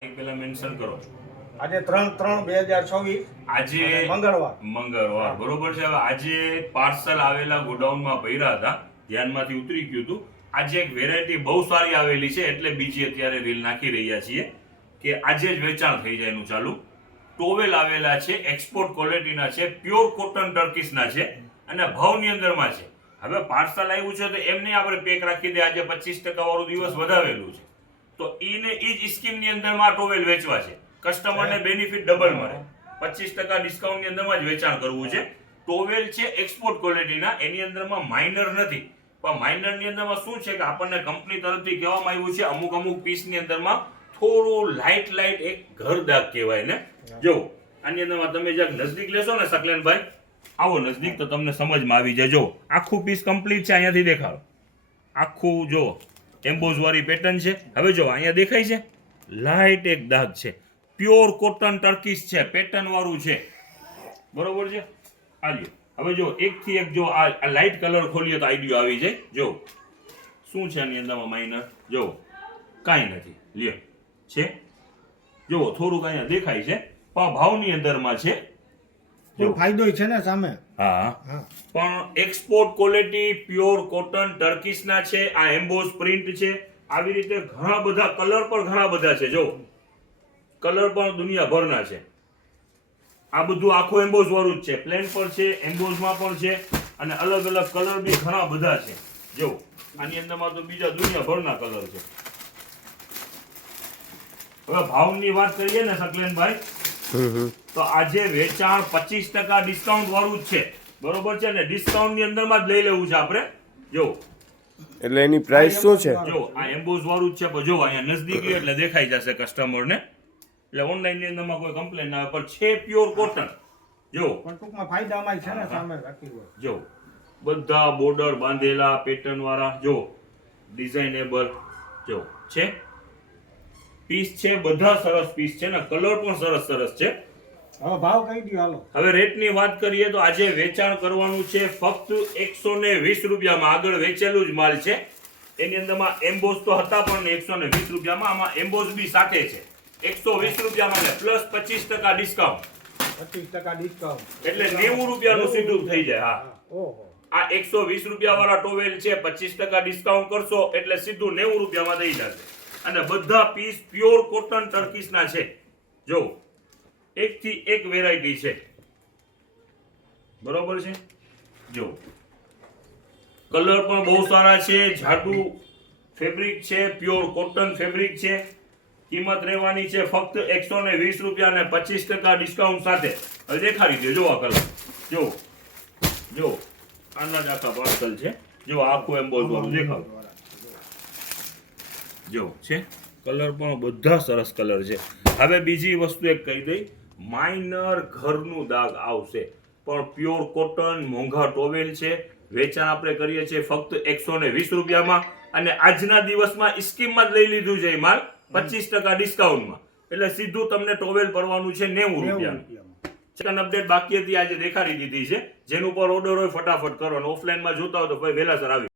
પેલા મેન્શન કરો. આજે 3/3/2024 આજે મંગળવાર બરોબર છે. હવે આજે પાર્સલ આવેલા ગોડાઉનમાં ભર્યા હતા, ધ્યાનમાંથી ઉતરી ગયું હતું. આજે એક વેરાયટી બહુ સારી આવેલી છે એટલે બીજી અત્યારે રીલ નાખી રહ્યા છીએ કે આજે જ વેચાણ થઈ જાય એનું ચાલુ. ટોવેલ આવેલા છે, એક્સપોર્ટ ક્વોલિટીના છે, પ્યોર કોટન ટર્કીસના છે અને ભાવની અંદરમાં છે. હવે પાર્સલ આવ્યું છે તો એમને આપણે પેક રાખી દે. આજે 25% વાળું દિવસ વધાવેલું છે તો ઈ જ સ્કીમની અંદરમાં ટોવેલ વેચવા છે. કસ્ટમરને બેનિફિટ ડબલ મળે. 25% ડિસ્કાઉન્ટની અંદરમાં જ વેચાણ કરવું છે. ટોવેલ છે એક્સપોર્ટ ક્વોલિટીના, એની અંદરમાં માઇનર નથી. પણ માઇનરની અંદરમાં શું છે કે આપણને કંપની તરફથી કહેવામાં આવ્યું છે અમુક પીસની અંદરમાં થોડું લાઇટ એક ઘર દાગ કહેવાય ને. જો આની અંદરમાં તમે જ્યાં નજદીક લેશો ને સકલેનભાઈ, આવો નજદીક તો તમને સમજમાં આવી જાય. જો આખું પીસ કમ્પ્લીટ છે, અહીંયાથી દેખાડો. આખું જો એમ્બોઝ વાળી પેટર્ન છે. હવે જો અહીંયા દેખાય છે લાઇટ એક દાગ છે, પ્યોર કોટન ટર્કીશ છે, પેટર્ન વાળું છે, બરોબર છે. આ લ્યો. હવે જો એકથી એક જો આ લાઇટ કલર ખોલીએ તો આઈડિયો આવી જાય. જો શું છે આની અંદરમાં માઇનર, જો કાંઈ નથી. લ્યો છે, જો થોડુંક અહીંયા દેખાય છે પણ ભાવની અંદરમાં છે. જો ફાયદો છે ને સામે. હા, પણ એક્સપોર્ટ ક્વોલિટી પ્યોર કોટન ટર્કીશના છે. આ એમ્બોઝ પ્રિન્ટ છે. આવી રીતે ઘણા બધા કલર પણ ઘણા બધા છે. જો કલર પણ દુનિયાભરના છે. આ બધું આખું એમ્બોઝ વાળું જ છે. પ્લેન પણ છે, એમ્બોઝમાં પણ છે અને અલગ અલગ કલર બી ઘણા બધા છે. જો આની અંદરમાં તો બીજા દુનિયાભરના કલર છે. હવે ભાવની વાત કરીએ ને સકલેનભાઈ, તો આજે વેચાણ 25% ડિસ્કાઉન્ટ વાળું જ છે, બરોબર છે ને. ડિસ્કાઉન્ટ ની અંદરમાં જ લઈ લેવું છે આપણે. જો એટલે એની પ્રાઇસ શું છે? જો આ એમ્બોઝ વાળું જ છે પણ જો અહીંયા નજદીક એટલે દેખાઈ જશે કસ્ટમરને. એટલે ઓનલાઈન ની અંદરમાં કોઈ કમ્પ્લેન ના આવે પણ છે પ્યોર કોટન. જો પણ ટૂંકમાં ફાયદામાં છે ને સામે રાખી હોય. જો બધા બોર્ડર બાંધેલા પેટર્ન વાળા, જો ડિઝાઇનેબલ, જો છે પીસ છે, બધા સરસ પીસ છે ને કલર પણ સરસ છે. હવે ભાવ કહી દો હાલો. હવે રેટની વાત કરીએ તો આજે વેચાણ કરવાનું છે ફક્ત 120 રૂપિયામાં. આગળ વેચેલું જ માલ છે, એની અંદરમાં એમ્બોઝ તો હતા પણ 120 રૂપિયામાં. આમાં એમ્બોઝ બી સાથે છે. 120 રૂપિયામાં ને પ્લસ 25% ડિસ્કાઉન્ટ. 25% ડિસ્કાઉન્ટ એટલે 90 રૂપિયાનું સીધું થઈ જાય. હા, ઓહો. આ 120 રૂપિયા વાળા ટોવેલ છે, 25% ડિસ્કાઉન્ટ કરશો એટલે સીધું 90 રૂપિયામાં થઈ જશે. અને બધા પીસ પ્યોર કોટન ટર્કીશના છે. જો એકથી એક વેરાયટી છે, બરોબર છે. જો કલર પણ બહુ સારા છે, જાડું ફેબ્રિક છે, પ્યોર કોટન ફેબ્રિક છે. કિંમત રહેવાની છે ફક્ત 120 રૂપિયા અને 25% ડિસ્કાઉન્ટ સાથે. હવે દેખાડી દો. જો આ કલર, જો આના જ આખા પાર્સલ છે. જો આખું એમ્બોઝ વાળું દેખાડો. જો છે કલર પણ બધા સરસ કલર છે. હવે બીજી વસ્તુ એક કહી દઈ, માઇનર ઘરનું દાગ આવશે પણ પ્યોર કોટન મોંઘા ટોવેલ છે. વેચાણ આપણે કરીએ છીએ ફક્ત 120 રૂપિયામાં અને આજના દિવસમાં સ્કીમમાં જ લઈ લીધું છે માલ 25% ડિસ્કાઉન્ટમાં. એટલે સીધું તમને ટોવેલ પડવાનું છે 90 રૂપિયા. સેકન્ડ અપડેટ બાકી હતી, આજે દેખાડી દીધી છે. જેનું પર ઓર્ડર હોય ફટાફટ કરો અને ઓફલાઈનમાં જોતા હોય તો ભાઈ વહેલાસર આવી